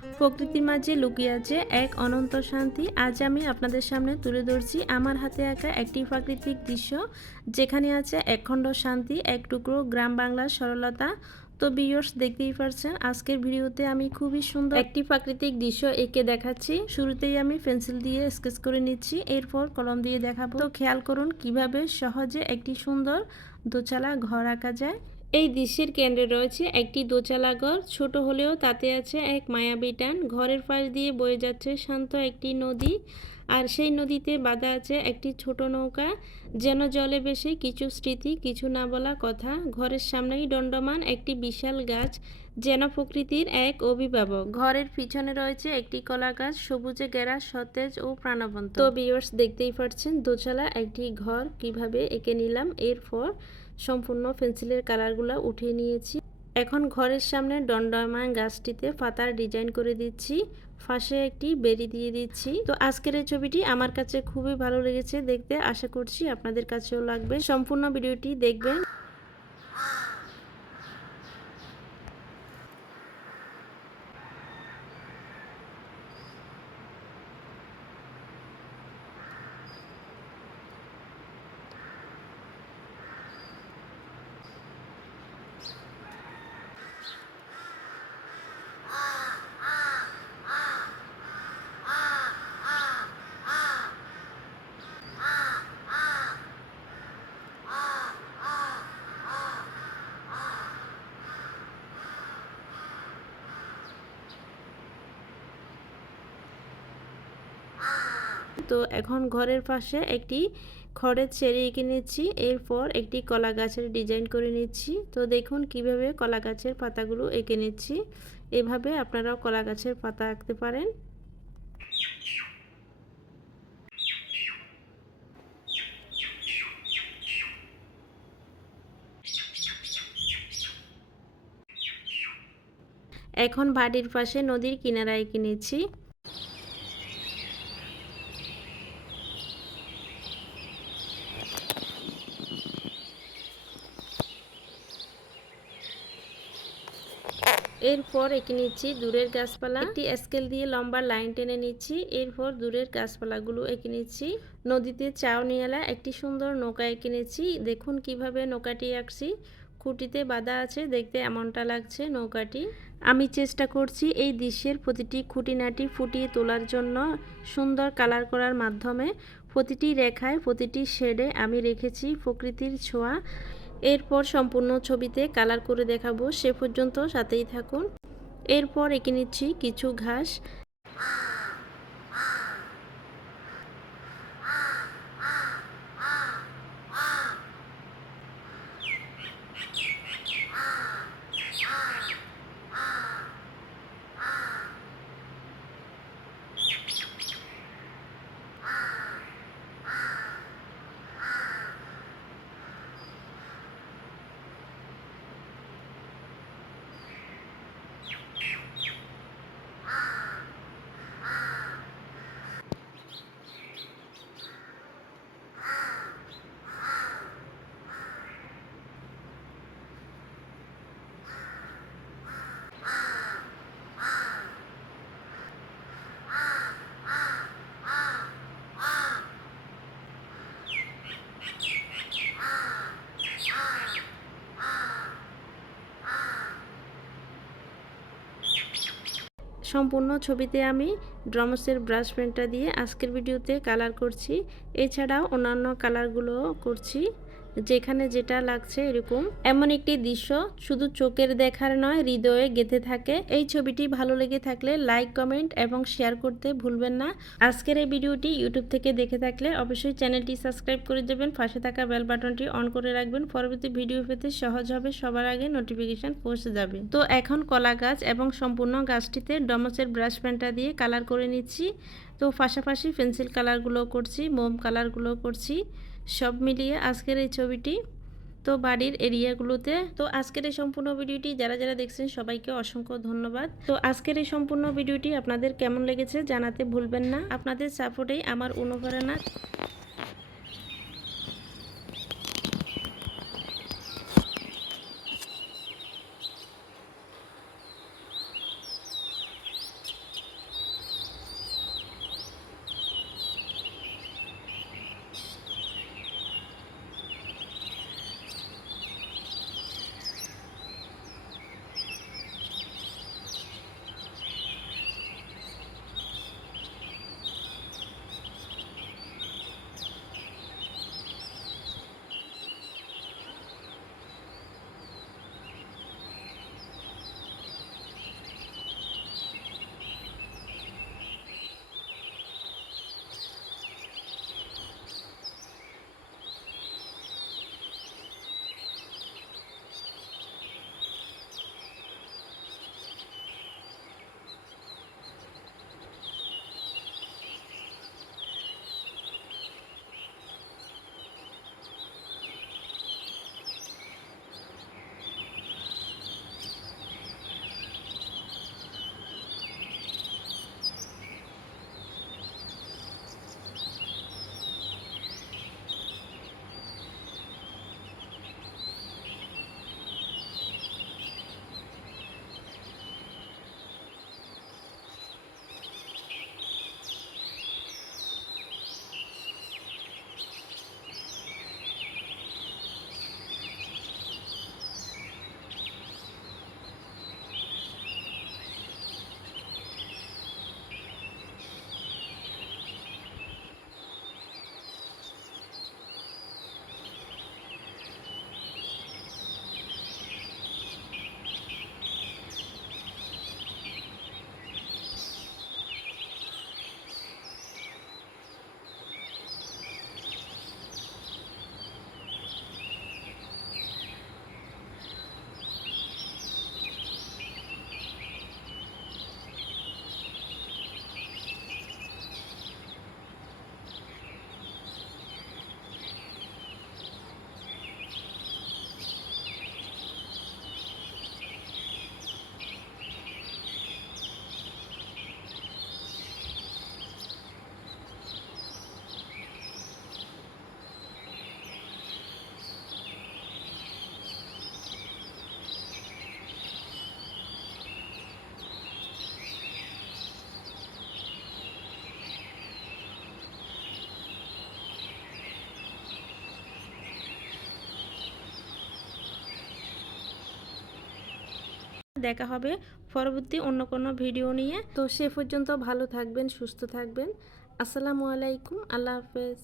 প্রকৃতির মাঝে লুকিয়ে আছে এক অনন্ত শান্তি। আজ আমি আপনাদের সামনে তুলে ধরছি আমার হাতে আঁকা একটি প্রাকৃতিক দৃশ্য, যেখানে আছে একখণ্ড শান্তি, এক টুকরো গ্রাম বাংলার সরলতা। তো ভিউয়ার্স, দেখতেই পারছেন আজকের ভিডিওতে আমি খুবই সুন্দর একটি প্রাকৃতিক দৃশ্য এঁকে দেখাচ্ছি। শুরুতেই আমি পেন্সিল দিয়ে স্কেচ করে নিচ্ছি, এরপর কলম দিয়ে দেখাবো। তো খেয়াল করুন কিভাবে সহজে একটি সুন্দর দোচালা ঘর আঁকা যায়। এই দৃশ্যের কেন্দ্রে রয়েছে একটি দোচালা ঘর, ছোট হলেও তাতে আছে এক মায়াবী টান। ঘরের পাশ দিয়ে বয়ে যাচ্ছে শান্ত একটি নদী, আর সেই নদীতে বাঁধা আছে একটি ছোট নৌকা, যেন জলে ভেসে কিছু স্মৃতি, কিছু না বলা কথা। ঘরের সামনেই দণ্ডমান একটি বিশাল গাছ, যেন প্রকৃতির এক অভিভাবক। ঘরের পিছনে রয়েছে একটি কলা গাছ, সবুজে ঘেরা, সতেজ ও প্রাণবন্ত। তো ভিউয়ার্স, দেখতেই পাচ্ছেন দোচালা একটি ঘর কিভাবে এঁকে নিলাম। এরপর সম্পূর্ণ পেন্সিলের কালারগুলো উঠিয়ে নিয়েছি। এখন ঘরের সামনে দণ্ডায়মান গাছটিতে পাতার ডিজাইন করে দিচ্ছি, পাশে একটি বেরি দিয়ে দিচ্ছি। তো আজকের এই ছবিটি আমার কাছে খুবই ভালো লেগেছে দেখতে, আশা করছি আপনাদের কাছেও লাগবে। সম্পূর্ণ ভিডিওটি দেখবেন। তো এখন ঘরের পাশে একটি খড়ের চেরি এঁকে নিচ্ছি, এরপর একটি কলা গাছের ডিজাইন করে নিচ্ছি। তো দেখুন কিভাবে কলা গাছের পাতাগুলো এঁকে নিচ্ছি। এভাবে আপনারাও কলা গাছের পাতা আঁকতে পারেন। এখন বাড়ির পাশে নদীর কিনারায় এঁকে নিচ্ছি। এরপর এঁকে নিচ্ছি দূরের গাছপালা, একটি স্কেল দিয়ে লম্বা লাইন টেনে নিচ্ছি। এরপর দূরের গাছপালাগুলো এঁকে নিচ্ছি। নদীতে চাউনিয়ালা একটি সুন্দর নৌকা এঁকে নিচ্ছি। দেখুন কিভাবে নৌকাটি আঁকছি, খুঁটিতে বাঁধা আছে, দেখতে এমনটা লাগছে নৌকাটি। আমি চেষ্টা করছি এই দৃশ্যের প্রতিটি খুঁটিনাটি ফুটিয়ে তোলার জন্য, সুন্দর কালার করার মাধ্যমে। প্রতিটি রেখায়, প্রতিটি শেডে আমি রেখেছি প্রকৃতির ছোঁয়া। এরপর সম্পূর্ণ ছবিতে কালার করে দেখাবো, সে পর্যন্ত সাথেই থাকুন। এরপর এঁকে নিচ্ছি কিছু ঘাস। সম্পূর্ণ ছবিতে আমি ড্রমসের ব্রাশ পেনটা দিয়ে আজকের ভিডিওতে কালার করছি। এছাড়াও অন্যান্য কালারগুলোও করছি, যেখানে যেটা লাগছে এরকম। এমন একটি দৃশ্য শুধু চোখের দেখার নয়, হৃদয়ে গেঁথে থাকে। এই ছবিটি ভালো লেগে থাকলে লাইক, কমেন্ট এবং শেয়ার করতে ভুলবেন না। আজকের এই ভিডিওটি ইউটিউব থেকে দেখে থাকলে অবশ্যই চ্যানেলটি সাবস্ক্রাইব করে দেবেন, পাশে থাকা বেল বাটনটি অন করে রাখবেন। পরবর্তী ভিডিও পেতে সহজ হবে, সবার আগে নোটিফিকেশন পৌঁছে যাবে। তো এখন কলা গাছ এবং সম্পূর্ণ গাছটিতে ডমসের ব্রাশ পেনটা দিয়ে কালার করে নিচ্ছি। তো পাশাপাশি পেন্সিল কালারগুলো করছি, মোম কালারগুলো করছি, সব মিলিয়ে আজকের এই ছবিটি। তো বাড়ির এরিয়াগুলোতে। তো আজকের এই সম্পূর্ণ ভিডিওটি যারা যারা দেখছেন সবাইকে অসংখ্য ধন্যবাদ। তো আজকের এই সম্পূর্ণ ভিডিওটি আপনাদের কেমন লেগেছে জানাতে ভুলবেন না। আপনাদের সাপোর্টেই আমার অনুপ্রেরণা। দেখা হবে পরবর্তী অন্য কোনো ভিডিও নিয়ে। তো সে পর্যন্ত ভালো থাকবেন, সুস্থ থাকবেন। আসসালামু আলাইকুম, আল্লাহ হাফেজ।